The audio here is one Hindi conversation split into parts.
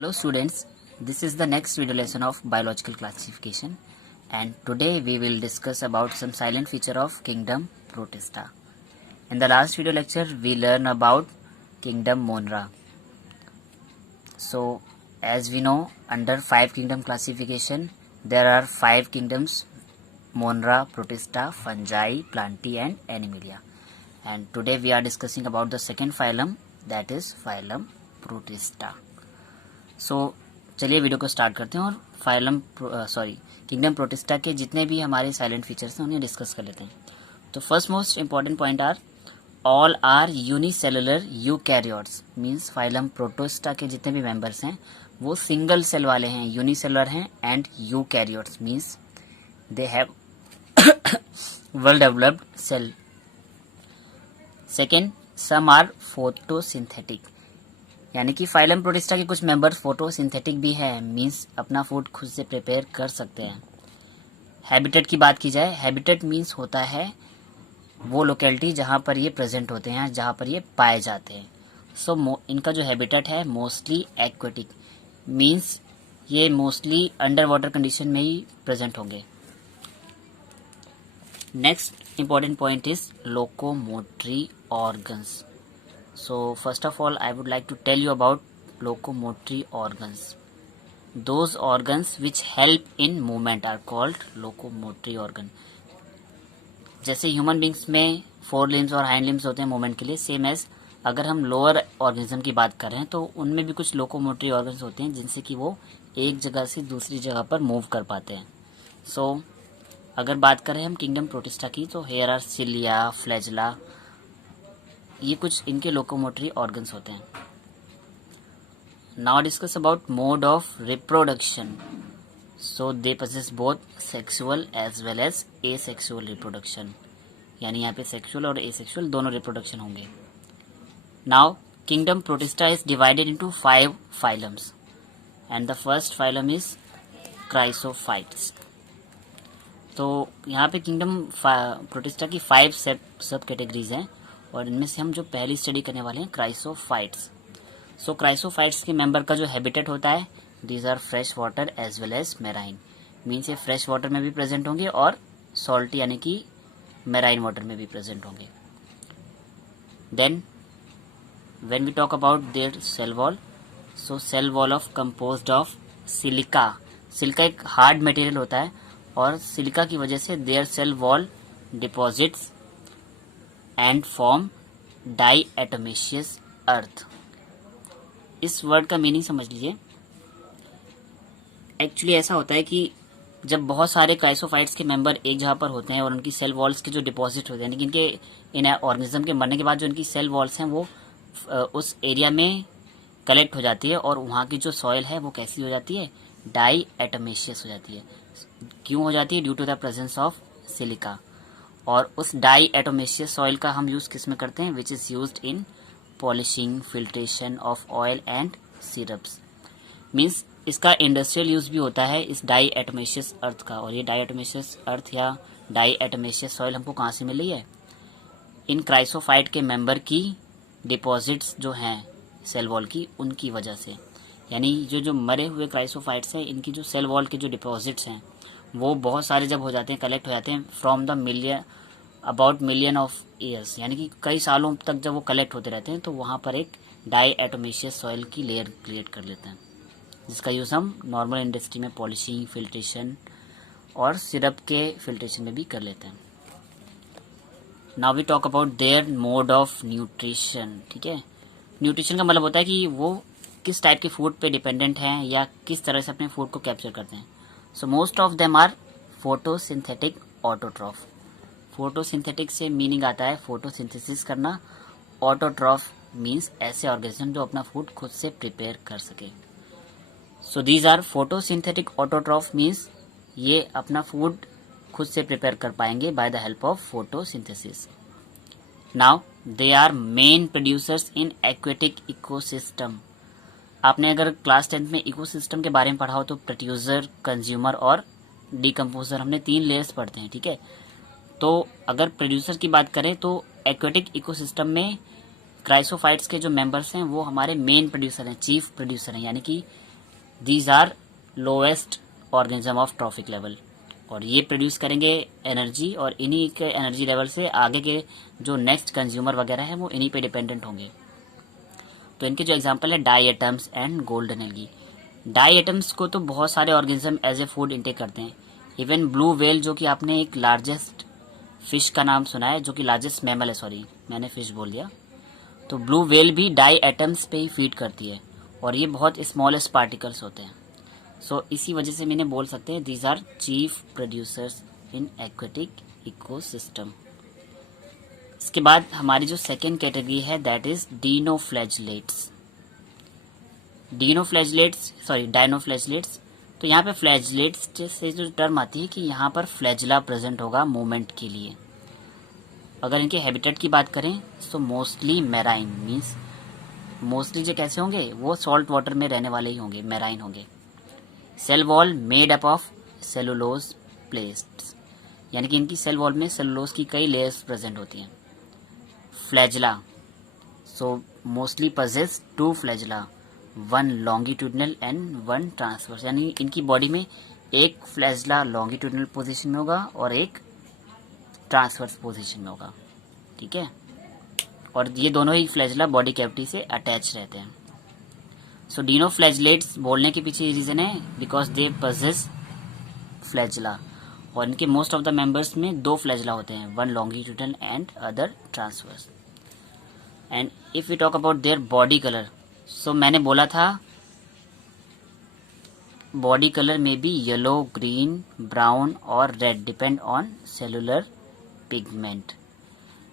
Hello students, this is the next video lesson of biological classification and today we will discuss about some silent feature of kingdom Protista. In the last video lecture we learned about kingdom Monera. So as we know, under 5 kingdom classification there are 5 kingdoms: Monera, Protista, Fungi, Plantae and Animalia. And today we are discussing about the second phylum, that is phylum Protista. चलिए वीडियो को स्टार्ट करते हैं और किंगडम प्रोटिस्टा के जितने भी हमारे साइलेंट फीचर्स हैं उन्हें डिस्कस कर लेते हैं. तो first most important point all are unicellular eukaryotes. Means phylum Protista के जितने भी मेंबर्स हैं वो सिंगल सेल वाले हैं, यूनिसेलुलर हैं and eukaryotes means they have well developed cell. Second, some are photosynthetic, यानी कि फाइलम प्रोटिस्टा के कुछ मेंबर्स फोटोसिंथेटिक भी है, मींस अपना फूड खुद से प्रिपेयर कर सकते हैं. हैबिटेट की बात की जाए, हैबिटेट मींस होता है वो लोकेलिटी जहां पर ये प्रेजेंट होते हैं, जहां पर ये पाए जाते हैं. सो इनका जो हैबिटेट है मोस्टली एक्वेटिक, मींस ये मोस्टली अंडर वाटर कंडीशन में ही प्रेजेंट होंगे. Next important point is locomotory organs. So first of all I would like to tell you about locomotory organs. Those organs which help in movement are called locomotory organ. जैसे ह्यूमन बींग्स में 4 लिम्स और हाइंड लिम्स होते हैं मूवमेंट के लिए, सेम एज अगर हम लोअर ऑर्गेनिज्म की बात कर रहे हैं तो उनमें भी कुछ लोकोमोटरी ऑर्गन्स होते हैं जिनसे कि वो एक जगह से दूसरी जगह पर मूव कर पाते हैं. सो अगर बात करें हम किंगडम प्रोटिस्टा की तो हेयर आर सिलिया, फ्लैजला, ये कुछ इनके लोकोमोटरी ऑर्गन्स होते हैं. Now discuss about mode of reproduction. So they possess both sexual as well as asexual reproduction, यानी यहाँ पे सेक्सुअल और एसेक्सुअल दोनों रिप्रोडक्शन होंगे. Now kingdom Protista is divided into 5 phylums and the first phylum is chrysophytes. तो यहाँ पे किंगडम प्रोटिस्टा की 5 सब कैटेगरीज हैं और इनमें से हम जो पहली स्टडी करने वाले हैं क्राइसोफाइट्स. सो क्राइसोफाइट्स के मेंबर का जो हैबिटेट होता है, these are fresh water as well as marine, means ये फ्रेश वाटर में भी प्रेजेंट होंगे और सॉल्ट यानी कि मेराइन वाटर में भी प्रेजेंट होंगे. Then when we talk about their cell wall, so cell wall of composed of silica. Silica एक हार्ड मटेरियल होता है और सिलिका की वजह से their cell wall deposits and form diatomaceous earth. इस वर्ड का मीनिंग समझ लीजिए. एक्चुअली ऐसा होता है कि जब बहुत सारे क्राइसोफाइट्स के मेंबर एक जगह पर होते हैं और उनकी सेल वॉल्स के जो डिपॉजिट होते हैं, लेकिन इनके इन ऑर्गेनिज्म के मरने के बाद जो इनकी सेल वॉल्स हैं वो उस एरिया में कलेक्ट हो जाती है और वहाँ की जो सॉइल है वो कैसी हो जाती है, डाईएटोमेशियस हो जाती है. क्यों हो जाती है? Due to the presence of silica. और उस डाईएटोमेशियस सॉइल का हम यूज़ किस में करते हैं, which is used in polishing, filtration of oil and syrups. Means इसका इंडस्ट्रियल यूज़ भी होता है इस डाईएटोमेशियस अर्थ का. और ये डाईएटोमेशियस अर्थ या डाईएटोमेशियस सॉइल हमको कहाँ से मिल रही है? इन क्राइसोफाइट के मेंबर की डिपॉजिट्स जो हैं सेल वॉल की, उनकी वजह से. यानी जो मरे हुए क्राइसोफाइट्स हैं इनकी जो सेल वॉल के जो डिपॉजिट्स हैं वो बहुत सारे जब हो जाते हैं, कलेक्ट हो जाते हैं from the about million of years, यानी कि कई सालों तक जब वो कलेक्ट होते रहते हैं तो वहाँ पर एक डाईएटोमेशियस सॉइल की लेयर क्रिएट कर लेते हैं, जिसका यूज़ हम नॉर्मल इंडस्ट्री में पॉलिशिंग, फिल्ट्रेशन और सिरप के फिल्ट्रेशन में भी कर लेते हैं. Now we talk about their mode of nutrition. ठीक है, न्यूट्रिशन का मतलब होता है कि वो किस टाइप के फूड पे डिपेंडेंट हैं या किस तरह से अपने फूड को कैप्चर करते हैं. So most of them are photosynthetic autotroph. Photosynthetic से मीनिंग आता है फोटोसिंथेसिस करना. ऑटोट्रॉफ मीन्स ऐसे ऑर्गेनिज्म जो अपना फूड खुद से प्रिपेयर कर सके. So these are photosynthetic autotroph means ये अपना फूड खुद से प्रिपेयर कर पाएंगे by the help of photosynthesis. Now they are main producers in aquatic ecosystem. आपने अगर क्लास 10th में इकोसिस्टम के बारे में पढ़ा हो तो प्रोड्यूसर, कंज्यूमर और डिकम्पोजर, हमने 3 लेयर्स पढ़ते हैं. ठीक है, तो अगर प्रोड्यूसर की बात करें तो एक्वेटिक इकोसिस्टम में क्राइसोफाइट्स के जो मेंबर्स हैं वो हमारे मेन प्रोड्यूसर हैं, चीफ प्रोड्यूसर हैं, यानी कि these are lowest organism of trophic level, और ये प्रोड्यूस करेंगे एनर्जी, और इन्हीं के एनर्जी लेवल से आगे के जो नेक्स्ट कंज्यूमर वगैरह है वो इन्हीं पे डिपेंडेंट होंगे। तो इनके जो एग्जांपल है diatoms and golden algae. Diatoms को तो बहुत सारे organism as a food intake करते हैं। इवन ब्लू व्हेल, जो कि आपने एक लार्जेस्ट फिश का नाम सुना है, जो कि लार्जेस्ट मैमल है, सॉरी मैंने फिश बोल दिया, तो ब्लू व्हेल भी डाई एटम्स पे ही फीड करती है, और ये बहुत स्मॉलेस्ट पार्टिकल्स होते हैं। सो इसी वजह से मैंने बोल सकते हैं these are chief producers in aquatic ecosystem. इसके बाद हमारी जो सेकेंड कैटेगरी है दैट इज डायनोफ्लैजिलेट्स। डायनोफ्लैजिलेट्स। तो यहाँ पे फ्लैजिलेट्स से जो टर्म आती है कि यहाँ पर फ्लैजिला प्रेजेंट होगा मूवमेंट के लिए। अगर इनके हैबिटेट की बात करें तो मोस्टली मैराइन, मीन्स मोस्टली जो कैसे होंगे, वो सॉल्ट वाटर में रहने वाले ही होंगे, मैराइन होंगे। Cell wall made up of cellulose plates, यानी कि इनकी सेल वॉल में सेलुलोज की कई लेयर्स प्रेजेंट होती हैं। Flagella, so mostly possess 2 flagella, 1 longitudinal and 1 transverse, यानी इनकी बॉडी में एक फ्लैजिला लॉन्गिट्यूडनल पोजीशन में होगा और एक ट्रांसवर्स पोजीशन में होगा, ठीक है। और ये दोनों ही फ्लैजिला बॉडी कैविटी से अटैच रहते हैं। सो डायनोफ्लैजिलेट्स बोलने के पीछे ये रीजन है बिकॉज दे पजेस फ्लैजिला, और इनके मोस्ट ऑफ द मेंबर्स में 2 फ्लैजिला होते हैं, 1 longitudinal and other transverse. And if we talk about their body colour, so मैंने बोला था बॉडी कलर में भी येलो, ग्रीन, ब्राउन और red depend on cellular pigment.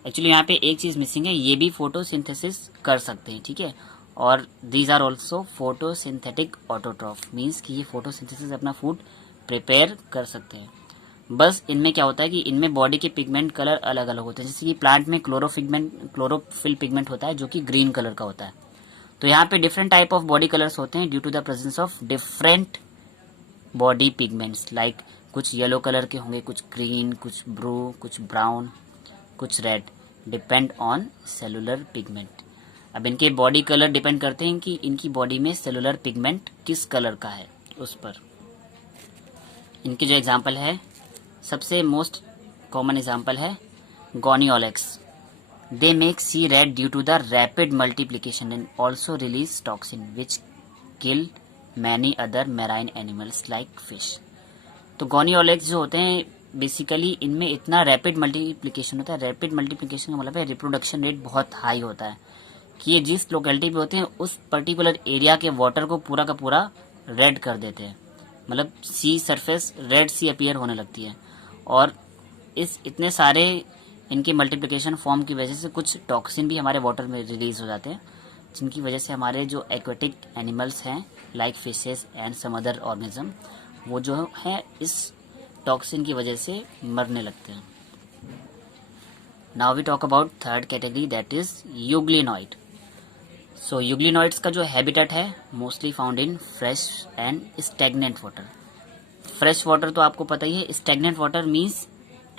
Actually यहाँ पे एक चीज मिसिंग है, ये भी फोटोसिंथेसिस कर सकते हैं, ठीक है, और these are also photosynthetic autotroph, means कि ये फोटोसिंथेसिस अपना फूड प्रिपेयर कर सकते हैं। बस इनमें क्या होता है कि इनमें बॉडी के पिगमेंट कलर अलग अलग होते हैं, जैसे कि प्लांट में क्लोरोफिल पिगमेंट होता है जो कि ग्रीन कलर का होता है। तो यहाँ पे different type of body colours होते हैं due to the presence of different body pigments, like कुछ येलो कलर के होंगे, कुछ ग्रीन, कुछ ब्लू, कुछ ब्राउन, कुछ red, depend on cellular pigment. अब इनके बॉडी कलर डिपेंड करते हैं कि इनकी बॉडी में सेलुलर पिगमेंट किस कलर का है उस पर। इनके जो एग्जाम्पल है, सबसे मोस्ट कॉमन एग्जाम्पल है Gonyaulax. They make sea red due to the rapid multiplication and also release toxin which kill many other marine animals like fish. तो गोनियोलेक्स जो होते हैं बेसिकली इनमें इतना रैपिड मल्टीप्लिकेशन होता है, रैपिड मल्टीप्लिकेशन का मतलब है रिप्रोडक्शन रेट बहुत हाई होता है, कि ये जिस लोकेलिटी पे होते हैं उस पर्टिकुलर एरिया के वाटर को पूरा का पूरा रेड कर देते हैं, मतलब सी सरफेस रेड सी अपीयर होने लगती है। और इस इतने सारे इनके मल्टीप्लिकेशन फॉर्म की वजह से कुछ टॉक्सिन भी हमारे वाटर में रिलीज हो जाते हैं, जिनकी वजह से हमारे जो एक्वेटिक एनिमल्स हैं like fishes and some other organism, वो जो है इस टॉक्सिन की वजह से मरने लगते हैं। Now we talk about third category that is euglenoid. So euglenoids का जो हैबिटेट है mostly found in fresh and stagnant water. Fresh water तो आपको पता ही है, स्टैग्नेंट वाटर मीन्स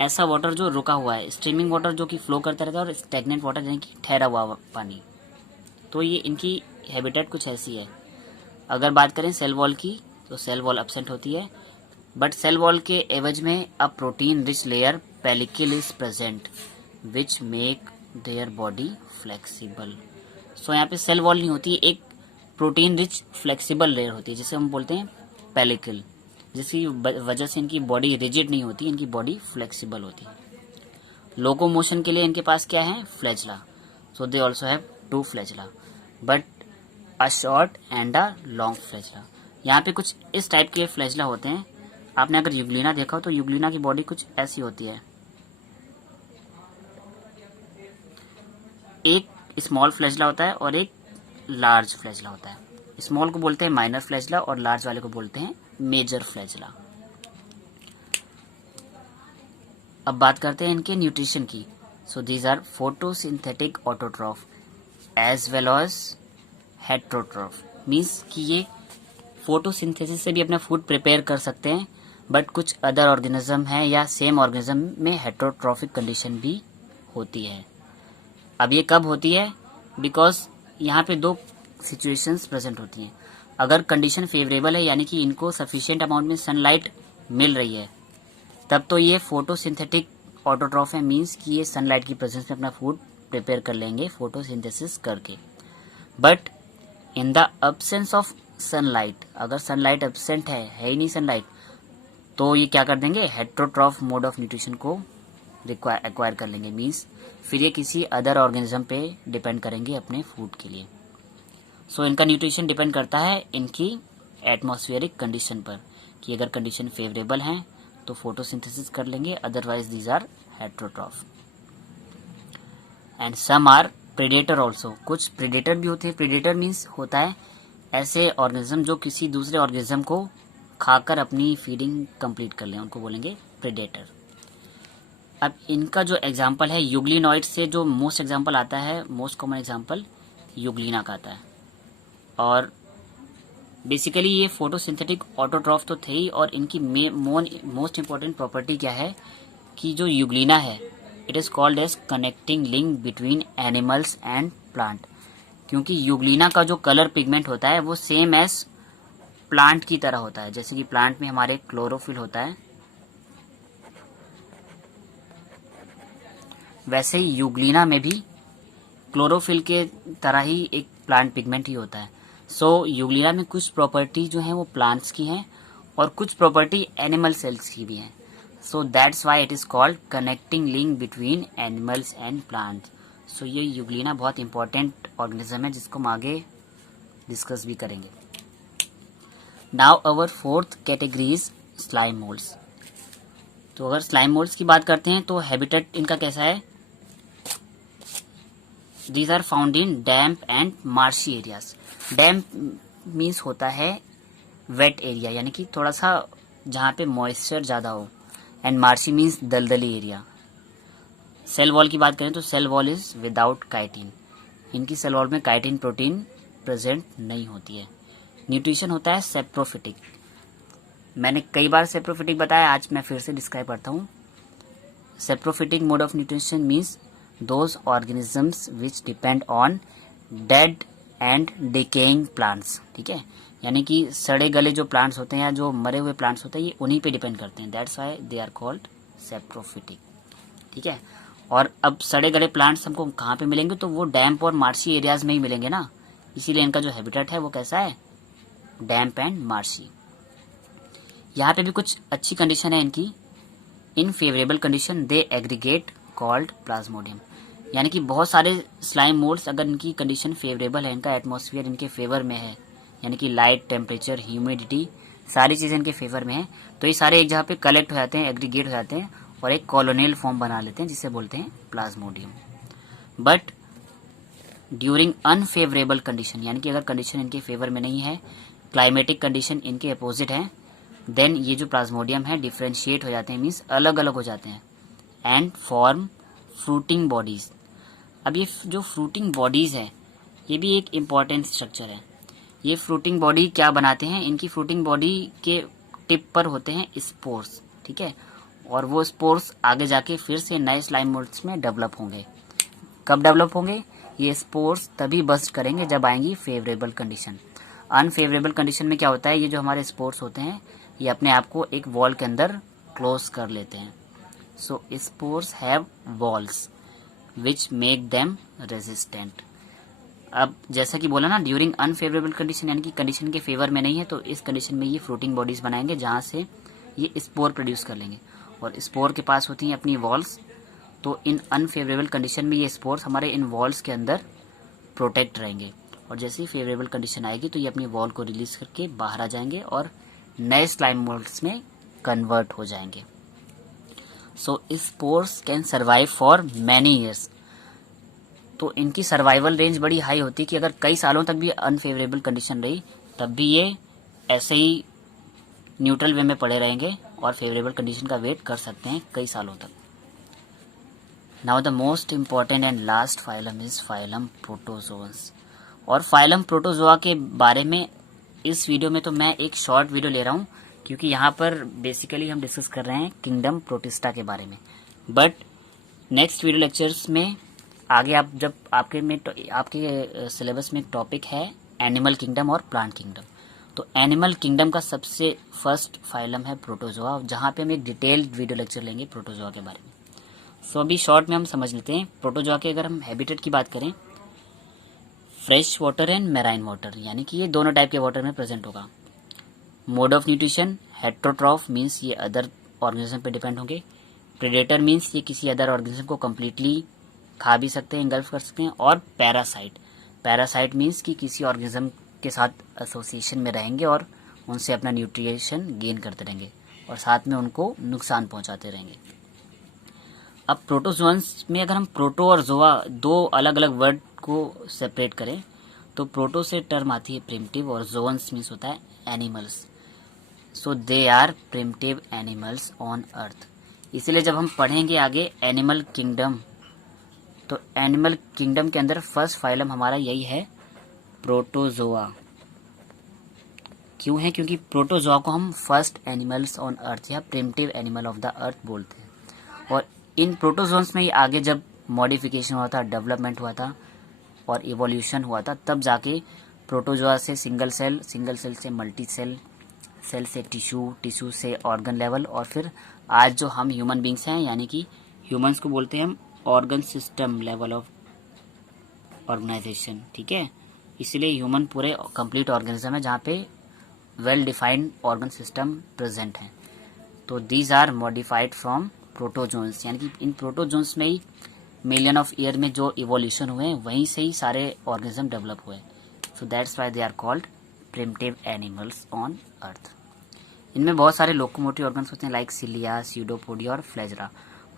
ऐसा वाटर जो रुका हुआ है, स्ट्रीमिंग वाटर जो कि फ्लो करता रहता है, और स्टैग्नेंट वाटर यानी कि ठहरा हुआ पानी। तो ये इनकी हैबिटेट कुछ ऐसी है। अगर बात करें सेल वॉल की, तो सेल वॉल एब्सेंट होती है, बट सेल वॉल के एवज में a protein rich layer pellicle is present which make their body flexible. So यहाँ पे सेल वॉल नहीं होती, एक प्रोटीन रिच फ्लेक्सिबल लेयर होती है जिसे हम बोलते हैं पेलिकल, जिसकी वजह से इनकी बॉडी रिजिड नहीं होती, इनकी बॉडी फ्लेक्सिबल होती है। लोकोमोशन के लिए इनके पास क्या है, flagella. So they also have 2 flagella but a short and a long flagella. यहाँ पे कुछ इस टाइप के फ्लैजिला होते हैं। आपने अगर यूग्लिना देखा हो तो यूग्लिना की बॉडी कुछ ऐसी होती है, एक स्मॉल फ्लैजिला होता है और एक लार्ज फ्लैजिला होता है। स्मॉल को बोलते हैं माइनर फ्लैजिला और लार्ज वाले को बोलते हैं मेजर फ्लैजिला। अब बात करते हैं इनके न्यूट्रिशन की। So these are photosynthetic autotroph as well as heterotroph, means कि ये फोटोसिंथेसिस से भी अपना फूड प्रिपेयर कर सकते हैं, बट कुछ अदर ऑर्गेनिज्म है या सेम ऑर्गेनिज्म में हेट्रोट्रॉफिक कंडीशन भी होती है। अब ये कब होती है, बिकॉज यहाँ पे 2 सिचुएशंस प्रेजेंट होती हैं। अगर कंडीशन फेवरेबल है यानी कि इनको सफिशिएंट अमाउंट में सनलाइट मिल रही है, तब तो ये फोटोसिंथेटिक ऑटोट्रॉफ है, मीन्स कि ये सनलाइट की प्रेजेंस में अपना फूड प्रिपेयर कर लेंगे फोटोसिंथेसिस करके। But in the absence of sunlight, अगर सनलाइट एब्सेंट है ही नहीं सनलाइट, तो ये क्या कर देंगे, हेट्रोट्रॉफ मोड ऑफ न्यूट्रिशन को एक्वायर कर लेंगे, मीन्स फिर ये किसी अदर ऑर्गेनिज्म पे डिपेंड करेंगे अपने फूड के लिए। सो इनका न्यूट्रिशन डिपेंड करता है इनकी एटमॉस्फेरिक कंडीशन पर, कि अगर कंडीशन फेवरेबल हैं तो फोटोसिंथेसिस कर लेंगे, otherwise these are heterotroph. And some are predator also, कुछ प्रेडेटर भी होते हैं। प्रेडेटर मीन्स होता है ऐसे ऑर्गेनिज्म जो किसी दूसरे ऑर्गेनिज्म को खाकर अपनी फीडिंग कंप्लीट कर लें, उनको बोलेंगे प्रेडेटर। अब इनका जो एग्जाम्पल है यूग्लिनॉइड से, जो मोस्ट एग्जाम्पल आता है, मोस्ट कॉमन एग्जाम्पल यूग्लिना का आता है। और बेसिकली ये फोटोसिंथेटिक ऑटोट्रॉफ तो थे ही, और इनकी मोस्ट इम्पॉर्टेंट प्रॉपर्टी क्या है कि जो यूग्लिना है it is called as connecting link between animals and plant, क्योंकि यूग्लिना का जो कलर पिगमेंट होता है वो सेम एज प्लांट की तरह होता है। जैसे कि प्लांट में हमारे क्लोरोफिल होता है, वैसे ही यूग्लिना में भी क्लोरोफिल के तरह ही एक प्लांट पिगमेंट ही होता है। सो यूग्लिना में कुछ प्रॉपर्टी जो है वो प्लांट्स की हैं और कुछ प्रॉपर्टी एनिमल सेल्स की भी हैं। So that's why it is called connecting link between animals and plants. So ये यूग्लिना बहुत इंपॉर्टेंट ऑर्गेनिज्म है जिसको हम आगे डिस्कस भी करेंगे। Now our fourth category is slime moulds. तो अगर स्लाइम मोल्ड्स की बात करते हैं तो हैबिटेट इनका कैसा है, These are found in damp and marshy areas. Damp means होता है wet area, यानी कि थोड़ा सा जहाँ पे moisture ज़्यादा हो, and marshy means दलदली एरिया। सेल वॉल की बात करें तो cell wall is without chitin, इनकी सेल वॉल में काइटिन प्रोटीन प्रेजेंट नहीं होती है। न्यूट्रिशन होता है सेप्रोफिटिक, मैंने कई बार सेप्रोफिटिक बताया, आज मैं फिर से डिस्क्राइब करता हूँ। Saprophytic mode of nutrition means those organisms which depend on dead and decaying plants, ठीक है, यानी कि सड़े गले जो प्लांट्स होते हैं या जो मरे हुए प्लांट्स होते हैं ये उन्हीं पे डिपेंड करते हैं, that's why they are called saprophytic, ठीक है। और अब सड़े गले प्लांट्स हमको कहाँ पे मिलेंगे, तो वो डैम्प और मार्शी एरियाज में ही मिलेंगे ना, इसीलिए इनका जो हैबिटेट है वो कैसा है, डैम्प एंड मार्शी। यहाँ पे भी कुछ अच्छी कंडीशन है इनकी, इन फेवरेबल कंडीशन दे एग्रीगेट कॉल्ड प्लाज्मोडियम, यानी कि बहुत सारे स्लाइम मोल्ड्स अगर इनकी कंडीशन फेवरेबल है, इनका एटमॉस्फेयर इनके फेवर में है, यानी कि लाइट, टेम्परेचर, ह्यूमिडिटी, सारी चीज़ें इनके फेवर में है, तो ये सारे एक जगह पे कलेक्ट हो जाते हैं, एग्रीगेट हो जाते हैं और एक कॉलोनियल फॉर्म बना लेते हैं जिसे बोलते हैं Plasmodium. But during unfavourable condition, यानी कि अगर कंडीशन इनके फेवर में नहीं है, क्लाइमेटिक कंडीशन इनके अपोजिट है, देन ये जो प्लाज्मोडियम है डिफ्रेंशिएट हो जाते हैं, मीन्स अलग अलग हो जाते हैं, एंड फॉर्म फ्रूटिंग बॉडीज। अब ये जो फ्रूटिंग बॉडीज है ये भी एक इम्पॉर्टेंट स्ट्रक्चर है। ये फ्रूटिंग बॉडी क्या बनाते हैं, इनकी फ्रूटिंग बॉडी के टिप पर होते हैं स्पोर्स, ठीक है, और वो स्पोर्स आगे जाके फिर से नए स्लाइम मोल्ड्स में डेवलप होंगे। कब डेवलप होंगे, ये स्पोर्स तभी बस्ट करेंगे जब आएंगी फेवरेबल कंडीशन। अनफेवरेबल कंडीशन में क्या होता है, ये जो हमारे स्पोर्स होते हैं ये अपने आप को एक वॉल के अंदर क्लोज कर लेते हैं। So spores have walls which make them resistant. अब जैसा कि बोला ना, ड्यूरिंग अनफेवरेबल कंडीशन, यानी कि कंडीशन के फेवर में नहीं है, तो इस कंडीशन में ये फ्रूटिंग बॉडीज बनाएंगे जहाँ से ये स्पोर प्रोड्यूस कर लेंगे, और स्पोर के पास होती हैं अपनी वॉल्स। तो इन अनफेवरेबल कंडीशन में ये स्पोर्स हमारे इन वॉल्स के अंदर प्रोटेक्ट रहेंगे, और जैसे ही फेवरेबल कंडीशन आएगी तो ये अपनी वॉल को रिलीज करके बाहर आ जाएंगे और नए स्लाइम मोल्ड्स में कन्वर्ट हो जाएंगे। So spores can survive for many years. तो इनकी सर्वाइवल रेंज बड़ी हाई होती है कि अगर कई सालों तक भी अनफेवरेबल कंडीशन रही तब भी ये ऐसे ही न्यूट्रल वे में पड़े रहेंगे और फेवरेबल कंडीशन का वेट कर सकते हैं कई सालों तक। Now the most important and last phylum is phylum protozoans. और फाइलम प्रोटोजोआ के बारे में इस वीडियो में तो मैं एक शॉर्ट वीडियो ले रहा हूँ, क्योंकि यहाँ पर बेसिकली हम डिस्कस कर रहे हैं किंगडम प्रोटिस्टा के बारे में। बट नेक्स्ट वीडियो लेक्चर्स में आगे आप जब आपके सिलेबस में एक टॉपिक है एनिमल किंगडम और प्लांट किंगडम, तो एनिमल किंगडम का सबसे फर्स्ट फाइलम है प्रोटोजोआ, जहाँ पे हम एक डिटेल्ड वीडियो लेक्चर लेंगे प्रोटोजोआ के बारे में। सो अभी शॉर्ट में हम समझ लेते हैं प्रोटोजोआ के। अगर हम हैबिटेट की बात करें, fresh water and marine water, यानी कि ये दोनों टाइप के वाटर में प्रेजेंट होगा। Mode of nutrition heterotroph, means ये अदर ऑर्गेनिज्म पे डिपेंड होंगे। प्रेडेटर मीन्स ये किसी अदर ऑर्गेनिज्म को कम्प्लीटली खा भी सकते हैं, इंगल्फ कर सकते हैं। और पैरासाइट, पैरासाइट मीन्स कि किसी ऑर्गेनिज्म के साथ एसोसिएशन में रहेंगे और उनसे अपना न्यूट्रिशन गेन करते रहेंगे और साथ में उनको नुकसान पहुंचाते रहेंगे। अब प्रोटोजोन्स में अगर हम प्रोटो और जोआ दो अलग अलग वर्ड को सेपरेट करें तो प्रोटो से टर्म आती है प्रिमिटिव और जोन्स मीन्स होता है animals. So they are primitive animals on earth. इसलिए जब हम पढ़ेंगे आगे एनिमल किंगडम, तो एनिमल किंगडम के अंदर फर्स्ट फाइलम हमारा यही है प्रोटोजोआ। क्यों है? क्योंकि प्रोटोजोआ को हम फर्स्ट एनिमल्स ऑन अर्थ या primitive animal of the earth बोलते हैं। और इन प्रोटोजोन्स में ही आगे जब मॉडिफिकेशन हुआ था, डेवलपमेंट हुआ था और इवोल्यूशन हुआ था, तब जाके प्रोटोजोआ से सिंगल सेल, सिंगल सेल से मल्टी सेल, सेल से टिश्यू, टिश्यू से ऑर्गन लेवल, और फिर आज जो हम ह्यूमन बींग्स हैं, यानी कि ह्यूमंस को बोलते हैं हम organ system level of organisation. ठीक है, इसलिए ह्यूमन पूरे कंप्लीट ऑर्गेनिज्म है जहाँ पे well defined organ system present है। तो these are modified from protozoans, यानी कि इन प्रोटोजोन्स में ही मिलियन ऑफ ईयर में जो इवोल्यूशन हुए वहीं से ही सारे ऑर्गेनिज्म डेवलप हुए। So that's why they are called primitive animals on earth. इनमें बहुत सारे लोकोमोटिव ऑर्गन्स होते हैं लाइक सिलिया, स्यूडोपोडिया और फ्लैजरा।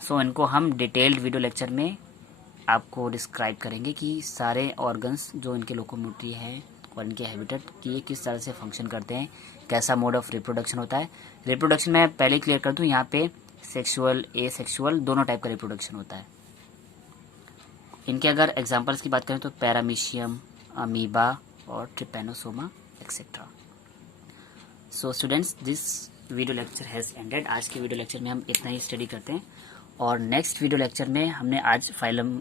सो इनको हम डिटेल्ड वीडियो लेक्चर में आपको डिस्क्राइब करेंगे कि सारे ऑर्गन्स जो इनके लोकोमोटिव हैं और इनके हैबिटेट कि ये किस तरह से फंक्शन करते हैं, कैसा मोड ऑफ रिप्रोडक्शन होता है। रिप्रोडक्शन मैं पहले क्लियर कर दूं, यहाँ पे सेक्सुअल, एसेक्सुअल दोनों टाइप का रिप्रोडक्शन होता है। इनके अगर एग्जांपल्स की बात करें तो पैरामीशियम, अमीबा और Trypanosoma etcetera. So students, this video lecture has ended. आज के वीडियो लेक्चर में हम इतना ही स्टडी करते हैं और नेक्स्ट वीडियो लेक्चर में हमने आज फाइलम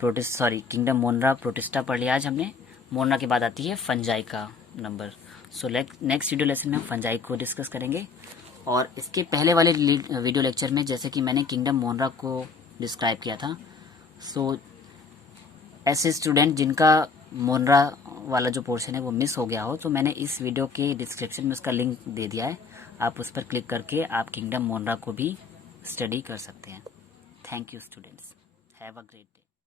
किंगडम मोनरा प्रोटिस्टा पढ़ लिया। आज हमने मोनरा के बाद आती है फंजाई का number. So next video lecture में हम फंजाई को डिस्कस करेंगे। और इसके पहले वाले वीडियो लेक्चर में जैसे कि मैंने किंगडम मोनरा को डिस्क्राइब किया था, सो ऐसे स्टूडेंट जिनका मोनरा वाला जो पोर्शन है वो मिस हो गया हो, तो मैंने इस वीडियो के डिस्क्रिप्शन में उसका लिंक दे दिया है। आप उस पर क्लिक करके आप किंगडम मोनरा को भी स्टडी कर सकते हैं। Thank you students, have a great day.